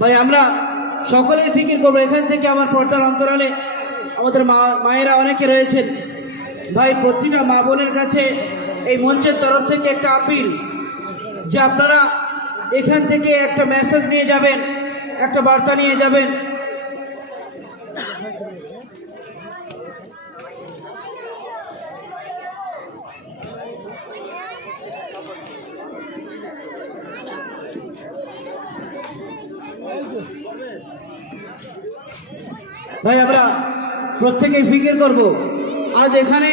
ভাই আমরা সকলেই ফিকির করবো। এখান থেকে আমার পর্দার অন্তরালে আমাদের মায়েরা অনেকে রয়েছেন। ভাই প্রতিটা মা বোনের কাছে এই মঞ্চের তরফ থেকে একটা আপিল যে আপনারা এখান থেকে একটা মেসেজ নিয়ে যাবেন, একটা বার্তা নিয়ে যাবেন। ভাই আমরা প্রত্যেকেই ফিকির করব। আজ এখানে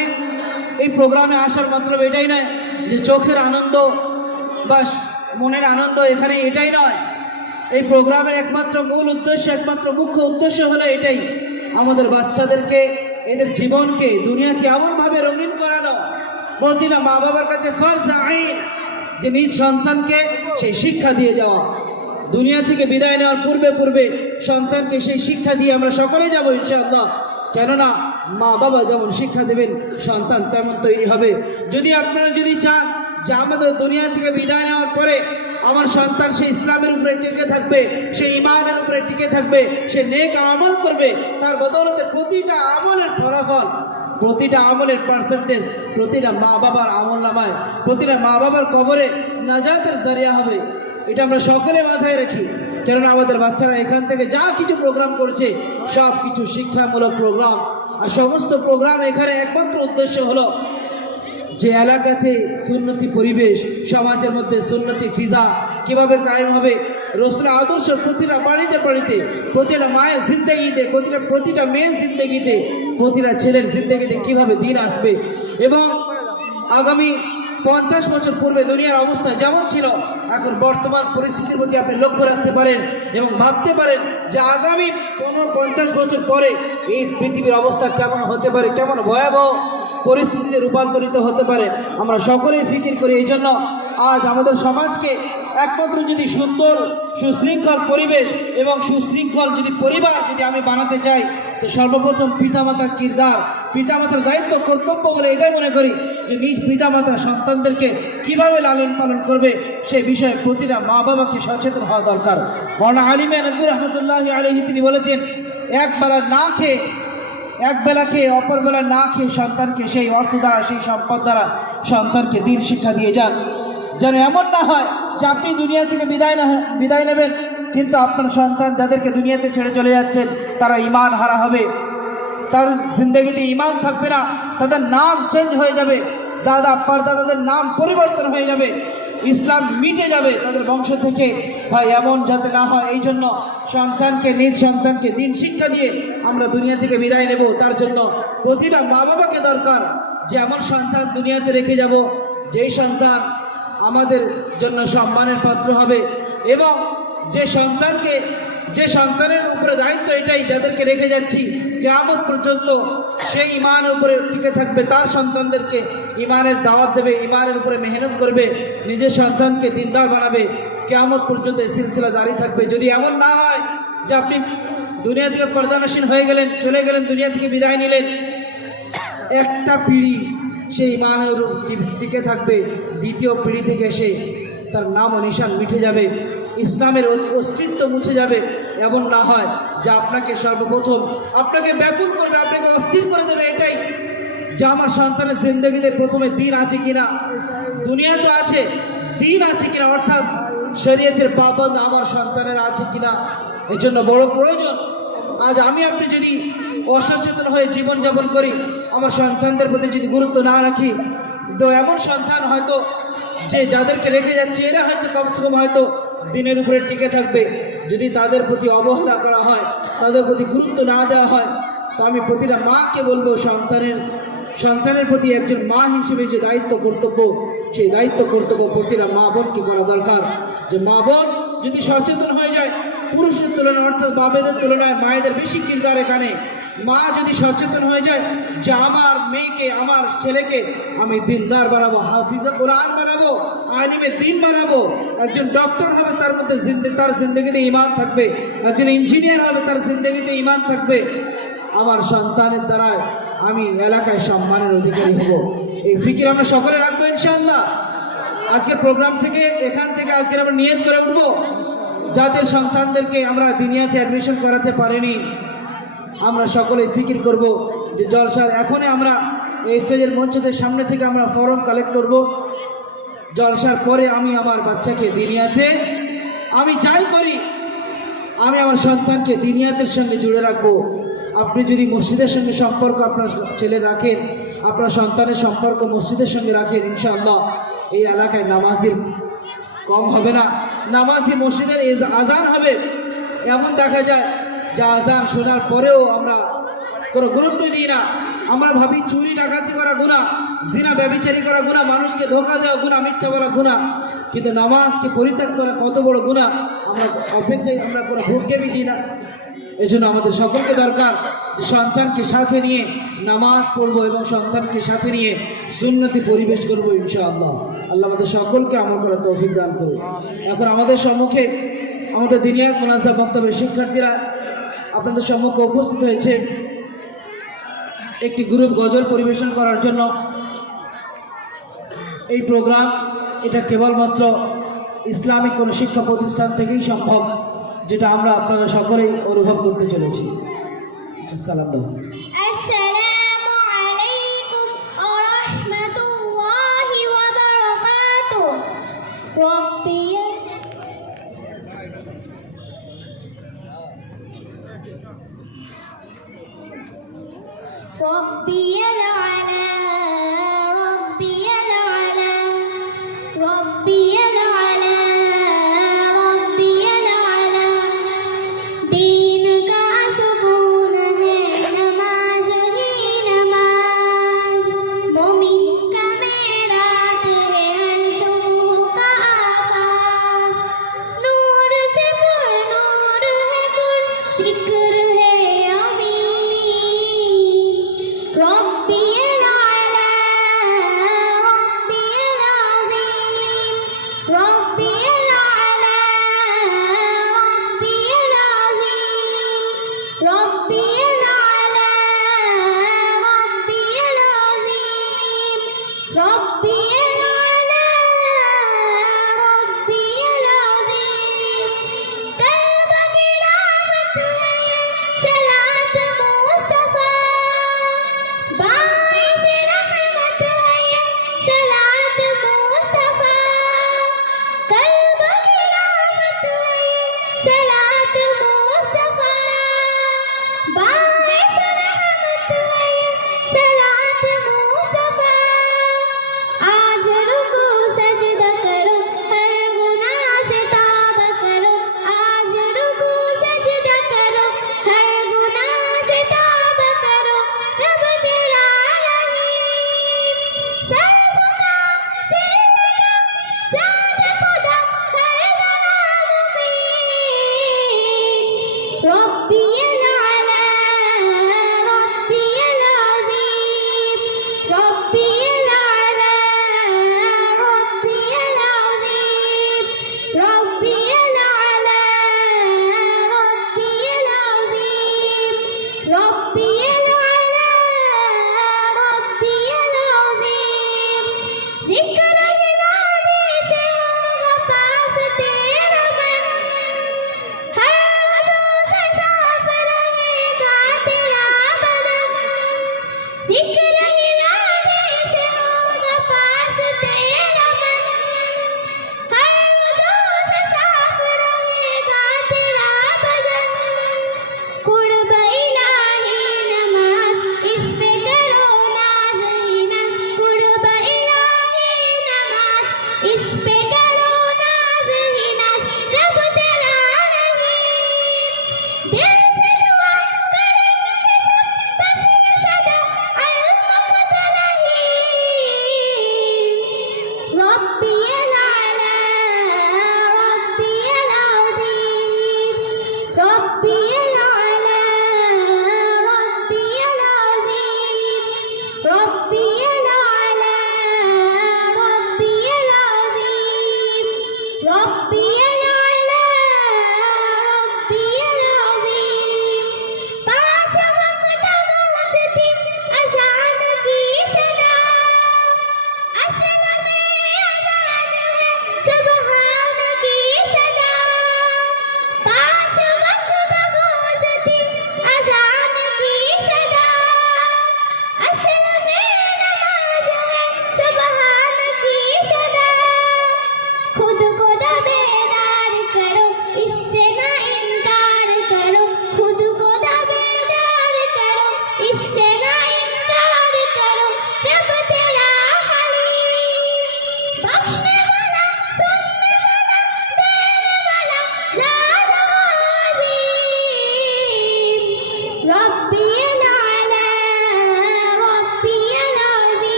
এই প্রোগ্রামে আসার মতলব এটাই নয় যে চোখের আনন্দ বা মনের আনন্দ এখানে এটাই নয়। এই প্রোগ্রামের একমাত্র মূল উদ্দেশ্য, একমাত্র মুখ্য উদ্দেশ্য হলো এটাই, আমাদের বাচ্চাদেরকে, এদের জীবনকে দুনিয়াতে এমনভাবে রঙিন করানো, প্রতিটা মা বাবার কাছে ফরজ আইন যে নিজ সন্তানকে সেই শিক্ষা দিয়ে যাওয়া। দুনিয়া থেকে বিদায় নেওয়ার পূর্বে সন্তানকে সেই শিক্ষা দিয়ে আমরা সকলে যাব ইনশাআল্লাহ। কেননা মা বাবা যেমন শিক্ষা দেবেন সন্তান তেমন তৈরি হবে। যদি আপনারা যদি চান যে আমাদের দুনিয়া থেকে বিদায় নেওয়ার পরে আমার সন্তান সে ইসলামের উপরে টিকে থাকবে, সে ঈমানের উপরে টিকে থাকবে, সে নেক আমল করবে, তার বদৌলতে প্রতিটা আমলের ফলাফল, প্রতিটা আমলের পার্সেন্টেজ প্রতিটা মা বাবার আমলনামায়, প্রতিটা মা বাবার কবরে নাজাতের জারিয়া হবে। এটা আমরা সকলে মাথায় রাখি। কেননা আমাদের বাচ্চারা এখান থেকে যা কিছু প্রোগ্রাম করছে সব কিছু শিক্ষামূলক প্রোগ্রাম। আর সমস্ত প্রোগ্রাম এখানে একমাত্র উদ্দেশ্য হলো যে এলাকাতে সুন্নতি পরিবেশ, সমাজের মধ্যে সুন্নতি ফিজা কিভাবে কায়েম হবে, রাসূলের আদর্শ প্রতিটা বাড়িতে বাড়িতে, প্রতিটা মায়ের জিন্দেগিতে, প্রতিটা মেয়ের জিন্দেগিতে, প্রতিটা ছেলের জিন্দেগিতে কিভাবে দিন আসবে। এবং আগামী 50 বছর পূর্বে দুনিয়ার অবস্থা যেমন ছিল, এখন বর্তমান পরিস্থিতির প্রতি আপনি লক্ষ্য রাখতে পারেন এবং ভাবতে পারেন যে আগামী 50 বছর পরে এই পৃথিবীর অবস্থা কেমন হতে পারে, কেমন ভয়াবহ পরিস্থিতিতে রূপান্তরিত হতে পারে। আমরা সকলেই ফিকির করি। এই জন্য আজ আমাদের সমাজকে একমাত্র যদি সুন্দর সুশৃঙ্খল পরিবেশ এবং সুশৃঙ্খল যদি পরিবার যদি আমি বানাতে চাই, তো সর্বপ্রথম পিতামাতার কিরদার, পিতামাতার দায়িত্ব, কর্তব্য বলে এটাই মনে করি যে নিজ পিতামাতা সন্তানদেরকে কিভাবে লালন পালন করবে সেই বিষয়ে প্রতিটা মা বাবাকে সচেতন হওয়া দরকার। মাওলানা আলিমে নবী রহমতুল্লাহি আলাইহি তিনি বলেছেন, এক বেলা খেয়ে অপর বেলা না খেয়ে সন্তানকে সেই অর্থ দ্বারা, সেই সম্পদ দ্বারা সন্তানকে দিন শিক্ষা দিয়ে যান। যেন এমন না হয় যে আপনি দুনিয়া থেকে বিদায় নেবেন কিন্তু আপনার সন্তান যাদেরকে দুনিয়াতে ছেড়ে চলে যাচ্ছেন তারা ঈমান হারা হবে, তার জিন্দগিতে ঈমান থাকবে না, তাদের নাম চেঞ্জ হয়ে যাবে, দাদা পরদাদাদের নাম পরিবর্তন হয়ে যাবে, ইসলাম মিটে যাবে তাদের বংশ থেকে। ভাই এমন যাতে না হয়, এই জন্য নিজ সন্তানকে দিন শিক্ষা দিয়ে আমরা দুনিয়া থেকে বিদায় নেব। তার জন্য প্রতিটা মা বাবাকে দরকার যে এমন সন্তান দুনিয়াতে রেখে যাব যেই সন্তান আমাদের জন্য সম্মানের পাত্র হবে, এবং যে সন্তানের উপরে দায়িত্ব এটাই, যাদেরকে রেখে যাচ্ছি কিয়ামত পর্যন্ত সেই ঈমানের উপরে টিকে থাকবে, তার সন্তানদেরকে ঈমানের দাওয়াত দেবে, ঈমানের উপরে মেহনত করবে, নিজের সন্তানকে দিনদার বানাবে, কিয়ামত পর্যন্ত এই সিলসিলা জারি থাকবে। যদি এমন না হয় যে আপনি দুনিয়া থেকে পর্দানশীল হয়ে গেলেন, চলে গেলেন, দুনিয়া থেকে বিদায় নিলেন, একটা পিঢ়ি সেই ঈমানের টিকে থাকবে, দ্বিতীয় পিঢ়ি থেকে সে তার নাম ও নিশান মিটে যাবে, ইসলামের অস্তিত্ব মুছে যাবে। এমন না হয় যে আপনাকে সর্বপ্রথম আপনাকে ব্যাকুল করবে, আপনাকে অস্থির করে দেবে এটাই যে আমার সন্তানের জিন্দগিতে প্রথমে দিন আছে কিনা, দুনিয়া তো আছে, দিন আছে কিনা, অর্থাৎ শরীয়তের পাবন্দ আমার সন্তানের আছে কিনা। এর জন্য বড় প্রয়োজন। আজ আমি আপনি যদি অসচেতন হয়ে জীবনযাপন করি, আমার সন্তানদের প্রতি যদি গুরুত্ব না রাখি, তো এমন সন্তান হয়তো যে যাদেরকে রেখে যাচ্ছে এরা হয়তো কমসে কম হয়তো দিনের উপরে টিকে থাকবে। যদি তাদের প্রতি অবহেলা করা হয়, তাদের প্রতি গুরুত্ব না দেওয়া হয়, তো আমি প্রতিটা মাকে বলবো সন্তানের প্রতি একজন মা হিসেবে যে দায়িত্ব কর্তব্য, সেই দায়িত্ব কর্তব্য প্রতিটা মা বোনকে করা দরকার। যে মা বোন যদি সচেতন হয়ে যায়, পুরুষের তুলনায় অর্থাৎ বাবাদের তুলনায় মায়েদের বেশি চিন্তার এখানে, মা যদি সচেতন হয়ে যায় যে আমার মেয়েকে, আমার ছেলেকে আমি দিনদার বানাবো, হাফিজে কোরআন বানাবো, আলিমে দ্বীন বানাবো, একজন ডক্টর হবে তার মধ্যে তার জিন্দগিতে ঈমান থাকবে, একজন ইঞ্জিনিয়ার হবে তার জিন্দগিতে ঈমান থাকবে, আমার সন্তানের দ্বারায় আমি এলাকায় সম্মানের অধিকারী হব। এই ফিকির আমরা সকলে রাখবো ইনশাআল্লাহ। আজকের প্রোগ্রাম থেকে, এখান থেকে আজকের আমরা নিয়ত করে উঠবো যাদের সন্তানদেরকে আমরা দুনিয়াতে অ্যাডমিশন করাতে পারিনি, আমরা সকলে ফিকির করব যে জলসার এখনই আমরা এই স্টেজের মঞ্চের সামনে থেকে আমরা ফর্ম কালেক্ট করব। জলসার পরে আমি আমার বাচ্চাকে দুনিয়াতে, আমি যাই করি আমি আমার সন্তানকে দুনিয়াতের সঙ্গে জুড়ে রাখবো। আপনি যদি মসজিদের সঙ্গে সম্পর্ক আপনার ছেলে রাখেন, আপনার সন্তানের সম্পর্ক মসজিদের সঙ্গে রাখেন, ইনশাআল্লাহ এই এলাকায় নামাজি কম হবে না। নামাজি মসজিদের আজান হবে, এমন দেখা যায় যে আজান শোনার পরেও আমরা কোনো গুরুত্ব দিই না। আমরা ভাবি চুরি ডাকাতি করা গুনাহ, জিনা ব্যভিচারী করা গুনাহ, মানুষকে ধোঁকা দেওয়া গুনাহ, মিথ্যা বলা গুনাহ, কিন্তু নামাজকে পরিত্যাগ করা কত বড় গুনাহ আমরা অপেক্ষায় আমরা কোনো ভূক্ষেপই দিই না। এই জন্য আমাদের সকলকে দরকার যে সন্তানকে সাথে নিয়ে নামাজ পড়বো এবং সন্তানকে সাথে নিয়ে সুন্নতি পরিবেশ করবো ইনশাআল্লাহ। আল্লাহ আমাদের সকলকে আমল করার তৌফিক দান করুন। এখন আমাদের সম্মুখে আমাদের দিনিয়া মোনাজাত বক্তব্যের শিক্ষার্থীরা আপনাদের সম্মুখে উপস্থিত হয়েছে একটি গ্রুপ গজল পরিবেশন করার জন্য। এই প্রোগ্রাম এটা কেবলমাত্র ইসলামিক কোনো শিক্ষা প্রতিষ্ঠান থেকেই সম্ভব, যেটা আমরা আপনারা সকলেই অনুভব করতে চলেছি। সালাম দাও। আসসালামু আলাইকুম ওয়া রাহমাতুল্লাহি ওয়া বারাকাতুহু। ربي العلا ربي العلا ربي العلا ربي العلا دین کا سکون ہے نماز ہی نماز مومن کا میرات ہے ہر صبح کا آغاز نور سے پر نور ہے پر ذکر ہے عظیم رب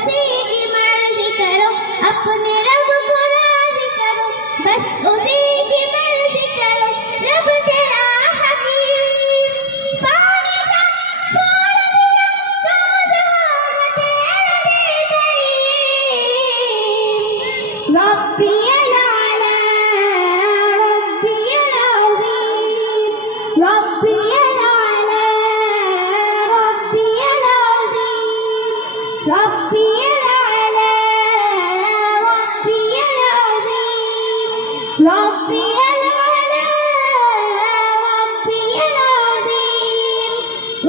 उसी की मर्जी करो, अपने रब को राजी करो, बस उसी की मर्जी करो, रब तेरा हकीम। पानी का छोड़ दिया, रोज होगा तेरा दिल करीम। रब्बी अल-आला, रब्बी अल-अज़ीम, रब्बी अल-आला, रब्बी अल-अज़ीम, रब्बी अल-आला, रब्बी अल-अज़ीम, रब्बी अल-आला, रब्बी अल-अज़ीम,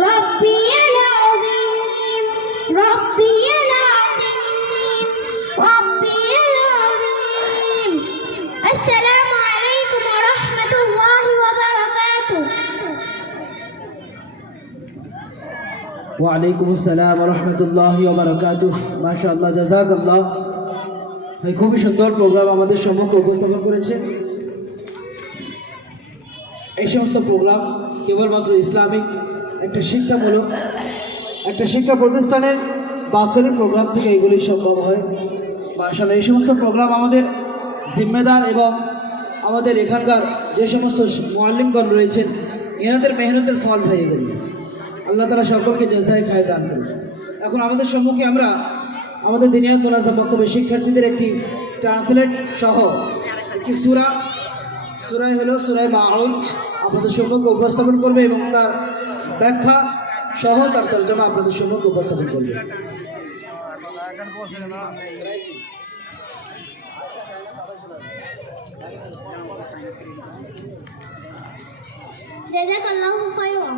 रब्बी अल-अज़ीम, रब्बी अल-अज़ीम, रब्बी अल-अज़ीम। अस्सलामु अलैकुम व रहमतुल्लाहि व बरकातुहू। ওয়ালাইকুম আসসালাম রহমতুল্লাহি ওয়া বারাকাতুহু। মাশাআল্লাহ, জাযাকাল্লাহ। ভাই খুবই সুন্দর প্রোগ্রাম আমাদের সম্মুখে উপস্থাপন করেছে। এই সমস্ত প্রোগ্রাম কেবলমাত্র ইসলামিক একটা শিক্ষামূলক একটা শিক্ষা প্রতিষ্ঠানের বাৎসরিক প্রোগ্রাম থেকে এগুলি সম্ভব হয়। মাশাআল্লাহ, এই সমস্ত প্রোগ্রাম আমাদের জিম্মেদার এবং আমাদের এখানকার যে সমস্ত মুআল্লিমগণ রয়েছেন এনাদের মেহনতের ফল ভাই এগুলি। আল্লাহ তাআলা সকলকে জাযায়ে খায় দান করুন। এখন আমাদের সম্মুখে আমরা আমাদের দিনিয়াত মোনাজাত বক্তব্য শিক্ষার্থীদের একটি ট্রান্সলেট সহ একটি সূরায় হলো সূরা মাউন আপনাদের সম্মুখে উপস্থাপন করবে এবং তার ব্যাখ্যা সহ তার তরজমা আপনাদের সম্মুখে উপস্থাপন করবে। জাযাকাল্লাহু খায়রান।